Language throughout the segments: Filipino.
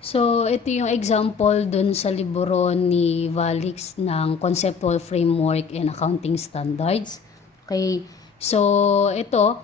So, ito yung example dun sa libro ni Valix ng Conceptual Framework and Accounting Standards. Okay. So, ito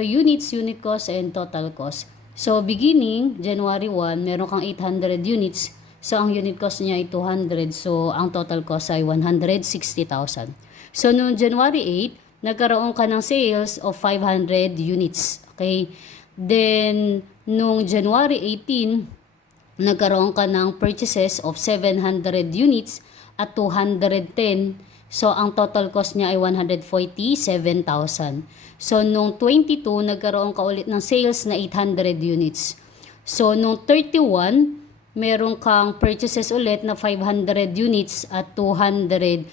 units, unit cost, and total cost. So, beginning, January 1, meron kang 800 units. So, ang unit cost niya ay 200. So, ang total cost ay 160,000. So, noong January 8, nagkaroon ka ng sales of 500 units. Okay. Then, nung January 18, nagkaroon ka ng purchases of 700 units at 210. So, ang total cost niya ay 147,000. So, nung 22, nagkaroon ka ulit ng sales na 800 units. So, nung 31, meron kang purchases ulit na 500 units at 220.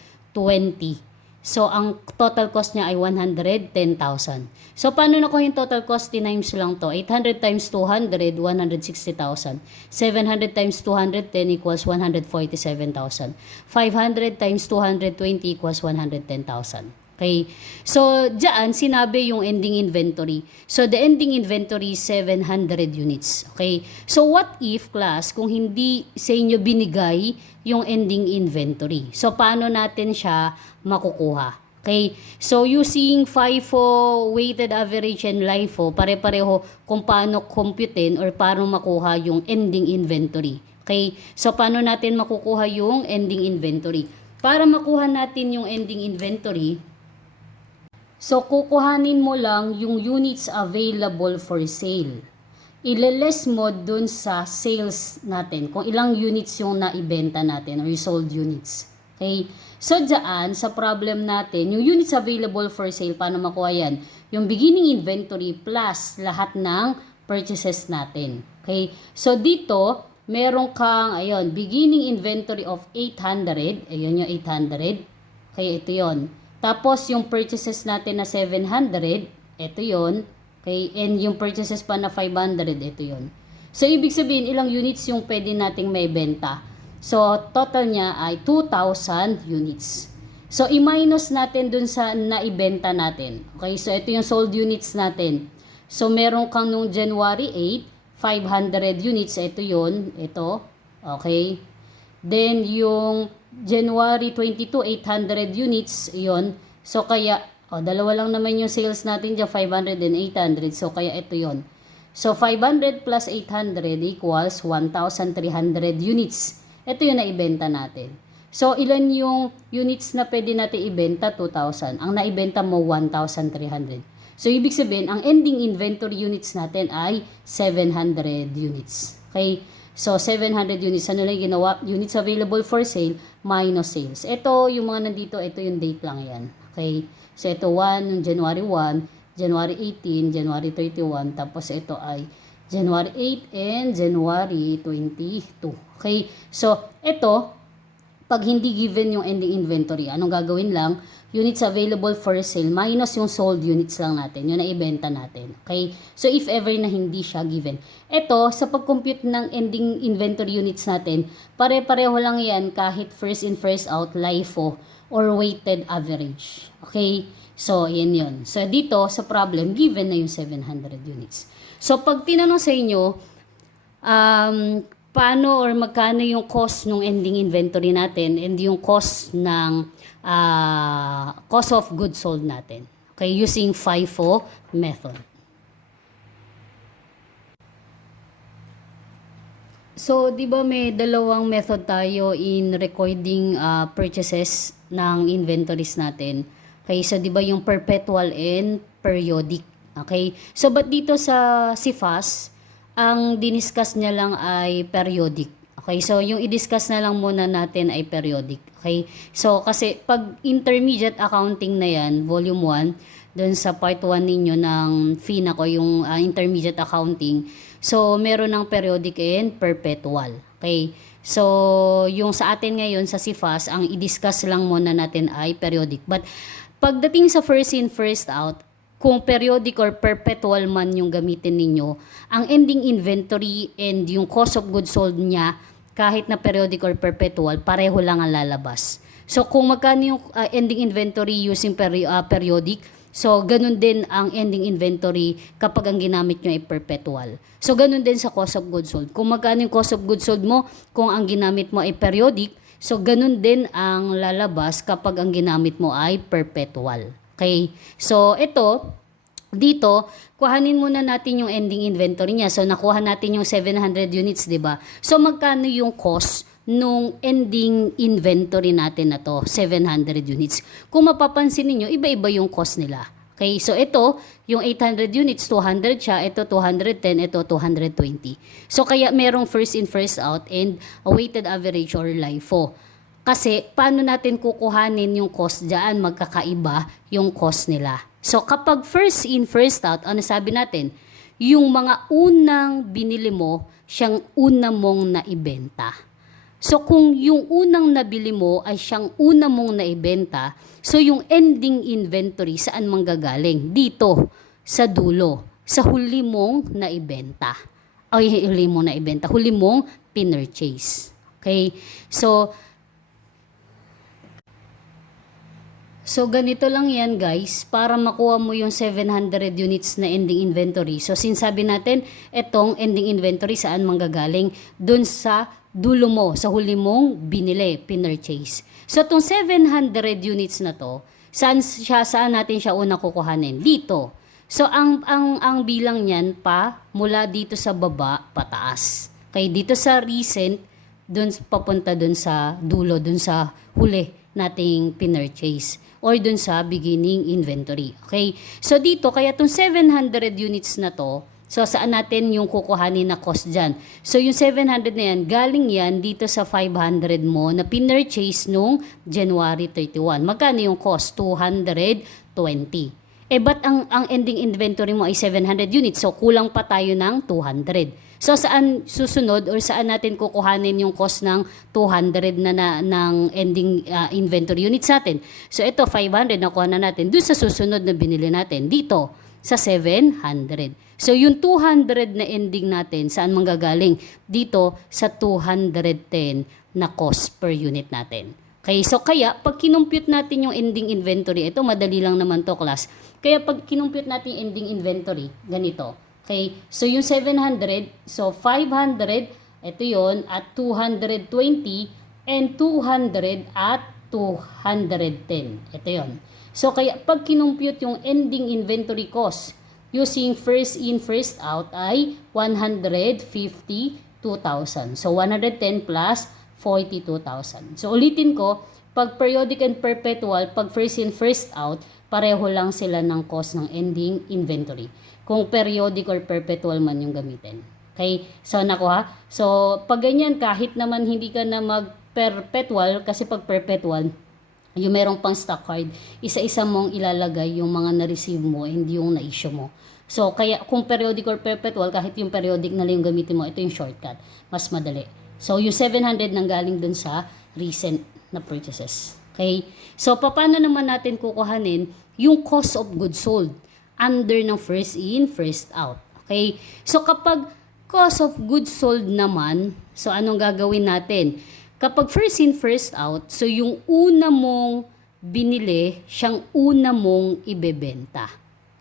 So, ang total cost niya ay 110,000. So, paano na ko yung total cost? Times lang to. 800 times 200, 160,000. 700 times 210 equals 147,000. 500 times 220 equals 110,000. Okay. So, dyan, sinabi yung ending inventory. So, the ending inventory is 700 units. Okay. So, what if, class, kung hindi sa inyo binigay yung ending inventory? So, paano natin siya makukuha? Okay. So, using FIFO, weighted average, and LIFO, pare-pareho kung paano computein or paano makuha yung ending inventory. Okay. So, paano natin makukuha yung ending inventory? Para makuha natin yung ending inventory, so, kukuhanin mo lang yung units available for sale. Ile-less mo dun sa sales natin, kung ilang units yung naibenta natin or sold units. Okay? So, dyan, sa problem natin, yung units available for sale, paano makuha yan? Yung beginning inventory plus lahat ng purchases natin. Okay? So, dito, meron kang, ayun, beginning inventory of 800. Ayun yung 800. Okay, ito yon. Tapos, yung purchases natin na 700, ito yon. Okay, and yung purchases pa na 500, ito yon. So, ibig sabihin, ilang units yung pwede nating may benta. So, total niya ay 2,000 units. So, i-minus natin dun sa naibenta natin. Okay, so ito yung sold units natin. So, meron kang nung January 8, 500 units. Ito yon, ito. Okay. Then, yung January 22, 800 units, yon. So, kaya, dalawa lang naman yung sales natin dyan, 500 and 800. So, kaya ito yon. So, 500 plus 800 equals 1,300 units. Ito yung naibenta natin. So, ilan yung units na pwede natin ibenta? 2,000. Ang naibenta mo, 1,300. So, ibig sabihin, ang ending inventory units natin ay 700 units. Okay? So, 700 units. Ano lang ginawa? Units available for sale minus sales. Ito, yung mga nandito, ito yung date lang yan. Okay? So, ito 1, January 1, January 18, January 31, tapos ito ay January 8 and January 22. Okay? So, ito, pag hindi given yung ending inventory, anong gagawin lang? Units available for sale minus yung sold units lang natin, yung naibenta natin. Okay? So, if ever na hindi siya given. Ito, sa pag-compute ng ending inventory units natin, pare-pareho lang yan kahit first in, first out, LIFO, or weighted average. Okay? So, yan yun. So, dito, sa problem, given na yung 700 units. So, pag tinanong sa inyo, paano or magkano yung cost ng ending inventory natin and yung cost ng cost of goods sold natin. Okay, using FIFO method. So, di ba may dalawang method tayo in recording purchases ng inventories natin. Okay, so di ba yung perpetual and periodic. Okay, so but dito sa CFAS, ang diniscuss niya lang ay periodic. Okay, so yung i-discuss na lang muna natin ay periodic. Okay, so kasi pag intermediate accounting na yan, volume 1, dun sa part 1 ninyo ng FINA ko, yung intermediate accounting, so meron ng periodic and perpetual. Okay, so yung sa atin ngayon sa CFAS, ang i-discuss lang muna natin ay periodic. But pagdating sa first in, first out, kung periodic or perpetual man yung gamitin ninyo, ang ending inventory and yung cost of goods sold niya, kahit na periodic or perpetual, pareho lang ang lalabas. So, kung magkano yung ending inventory using periodic, So, ganun din ang ending inventory kapag ang ginamit nyo ay perpetual. So, ganun din sa cost of goods sold. Kung magkano yung cost of goods sold mo, kung ang ginamit mo ay periodic, so ganun din ang lalabas kapag ang ginamit mo ay perpetual. Okay? So, ito, dito, kuhanin muna natin yung ending inventory niya. So, nakuha natin yung 700 units, di ba? So, magkano yung cost nung ending inventory natin na to, 700 units. Kung mapapansin niyo, iba-iba yung cost nila. Okay, so ito, yung 800 units, 200 siya, ito 210, ito 220. So kaya merong first in, first out and a weighted average or LIFO. Kasi paano natin kukuhanin yung cost dyan, magkakaiba yung cost nila. So kapag first in, first out, ano sabi natin? Yung mga unang binili mo, siyang una mong naibenta. So kung yung unang nabili mo ay siyang una mong naibenta, so yung ending inventory saan manggagaling? Dito, sa dulo, sa huli mong naibenta. Ay, huli mong naibenta, huli mong pinurchase. Okay? So ganito lang yan guys, para makuha mo yung 700 units na ending inventory. So sinsabi natin, etong ending inventory saan manggagaling? Dun sa dulo mo, sa huli mong binili, pinurchase. So itong 700 units na to, saan natin siya una kukuhanin? Dito. So ang bilang niyan pa mula dito sa baba pataas. Okay, dito sa recent, dun papunta dun sa dulo, dun sa huli nating pinurchase or dun sa beginning inventory. Okay? So dito, kaya itong 700 units na to, so saan natin yung kukuhanin na cost dyan? So yung 700 na yan, galing yan dito sa 500 mo na pinurchase nung January 31. Magkano yung cost? 220. Eh ba't ang ending inventory mo ay 700 units? So kulang pa tayo ng 200. So saan susunod or saan natin kukuhanin yung cost ng 200 ng ending inventory units natin? So ito 500 nakuha na natin doon sa susunod na binili natin dito sa 700. So yung 200 na ending natin saan manggagaling? Dito sa 210 na cost per unit natin. Okay, so kaya pag kinumpute natin yung ending inventory, ito madali lang naman to class. Kaya pag kinumpute natin yung ending inventory, ganito. Okay, so yung 700, so 500, ito yon at 220, and 200 at 210. Ito yon. So kaya pag kinumpute yung ending inventory cost, using first in, first out ay 152,000. So 110 plus 42,000. So ulitin ko, pag periodic and perpetual, pag first in, first out, pareho lang sila ng cost ng ending inventory. Kung periodic or perpetual man yung gamitin. Okay? So nakuha? So pag ganyan, kahit naman hindi ka na mag-perpetual, kasi pag perpetual, yung merong pang stock card, isa-isa mong ilalagay yung mga na-receive mo, hindi yung na-issue mo. So kaya kung periodic or perpetual, kahit yung periodic na lang yung gamitin mo, ito yung shortcut. Mas madali. So, yung 700 nang galing dun sa recent na purchases. Okay? So, paano naman natin kukuhanin yung cost of goods sold under ng first in, first out. Okay? So, kapag cost of goods sold naman, so anong gagawin natin? Kapag first in, first out, so yung una mong binili, siyang una mong ibebenta.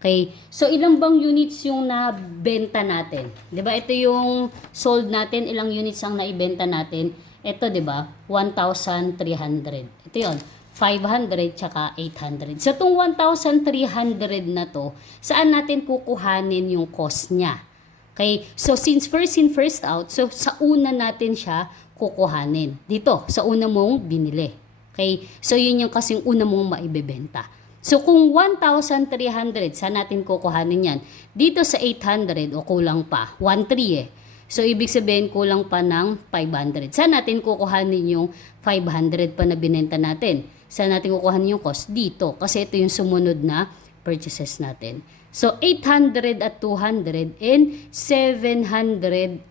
Okay? So, ilang bang units yung nabenta natin? 'Di ba? Ito yung sold natin, ilang units ang naibenta natin? Ito, 'di ba? 1,300. Ito 'yon. 500 tsaka 800. So, itong 1,300 na to, saan natin kukuhanin yung cost niya? Okay? So, since first in, first out, so sa una natin siya kukuhanin. Dito, sa una mong binili. Okay? So, yun yung kasing una mong maibebenta. So, kung 1,300, saan natin kukuhanin yan? Dito sa 800, o kulang pa, 1,300 eh. So, ibig sabihin, kulang pa ng 500. Saan natin kukuhanin yung 500 pa na binenta natin? Saan natin kukuhanin yung cost? Dito, kasi ito yung sumunod na purchases natin. So, 800 at 200 and 700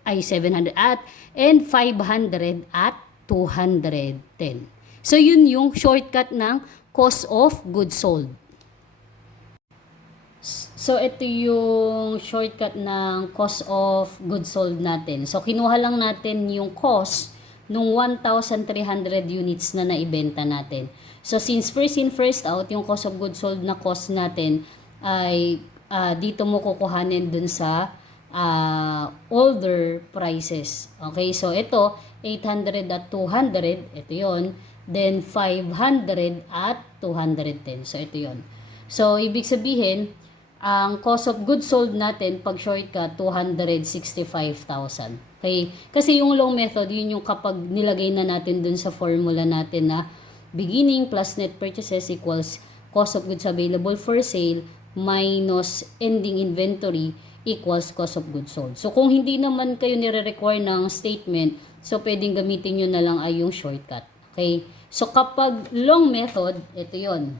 at and 500 at 210. So, yun yung shortcut ng cost of goods sold. So, ito yung shortcut ng cost of goods sold natin. So, kinuha lang natin yung cost nung 1,300 units na naibenta natin. So since first in first out, yung cost of goods sold na cost natin ay dito mo kukuhanin dun sa older prices. Okay, so ito 800 at 200, ito yon. Then 500 at 210. So ito yon. So ibig sabihin, ang cost of goods sold natin pag shortcut 265,000. Okay? Kasi yung long method, yun yung kapag nilagay na natin dun sa formula natin na beginning plus net purchases equals cost of goods available for sale minus ending inventory equals cost of goods sold. So kung hindi naman kayo nire-require ng statement, so pwedeng gamitin nyo na lang ay yung shortcut. Okay? So kapag long method, ito yon.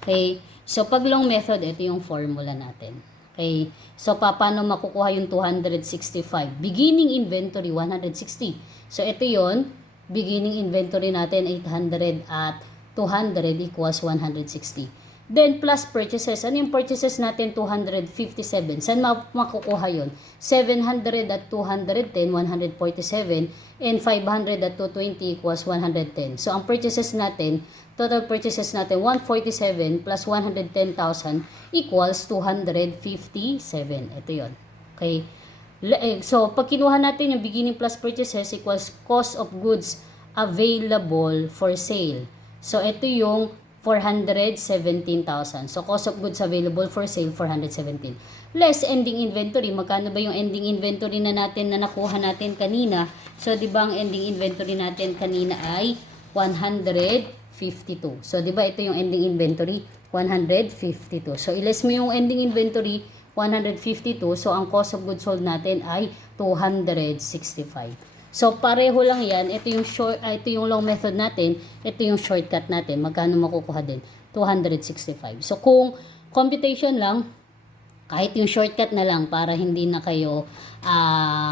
Okay? So, pag long method, ito yung formula natin. Okay? So, paano makukuha yung 265? Beginning inventory, 160. So, ito yon. Beginning inventory natin, 800 at 200 equals 160. Then, plus purchases. Ano yung purchases natin? 257. Saan makukuha yun? 700 at 210, 147. And 500 at 220 equals 110. So, ang purchases natin, total purchases natin, 147 plus 110,000 equals 257. Ito yon. Okay? So, pag kinuha natin yung beginning plus purchases equals cost of goods available for sale. So, ito yung 417,000. So, cost of goods available for sale, 417. Less ending inventory. Magkano ba yung ending inventory na natin na nakuha natin kanina? So, di ba ang ending inventory natin kanina ay 152. So, di ba ito yung ending inventory? 152. So, iless mo yung ending inventory, 152. So, ang cost of goods sold natin ay 265. So, pareho lang yan. Ito yung long method natin. Ito yung shortcut natin. Magkano makukuha din? 265. So, kung computation lang, kahit yung shortcut na lang para hindi na kayo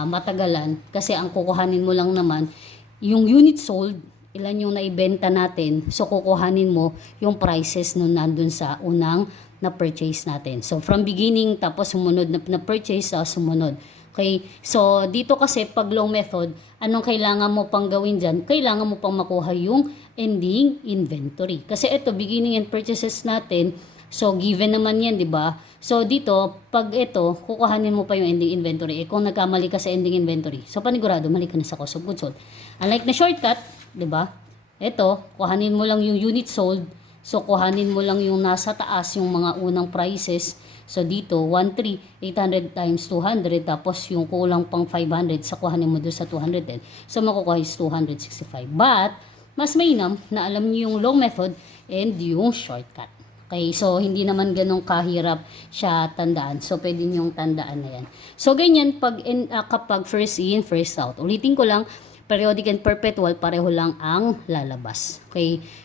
matagalan. Kasi ang kukuhanin mo lang naman, yung unit sold, ilan yung naibenta natin. So, kukuhanin mo yung prices nung nandun sa unang na-purchase natin. So, from beginning, tapos sumunod na purchase, sumunod. Okay, so dito kasi pag long method, anong kailangan mo pang gawin dyan? Kailangan mo pang makuha yung ending inventory. Kasi ito, beginning and purchases natin, so given naman yan, di ba? So dito, pag ito, kukuhanin mo pa yung ending inventory. Kung nagkamali ka sa ending inventory, so panigurado, mali ka na sa cost of goods sold. Unlike na shortcut, di ba? Ito, kuhanin mo lang yung unit sold, so kuhanin mo lang yung nasa taas, yung mga unang prices. So, dito, 1,300, 800 times 200, tapos yung kulang pang 500, sa kuhanin mo doon sa 210. So, makukuha is 265. But, mas mainam na alam niyo yung long method and yung shortcut. Okay, so, hindi naman ganun kahirap siya tandaan. So, pwede niyong tandaan na yan. So, ganyan kapag first in, first out. Ulitin ko lang, periodic and perpetual, pareho lang ang lalabas. Okay,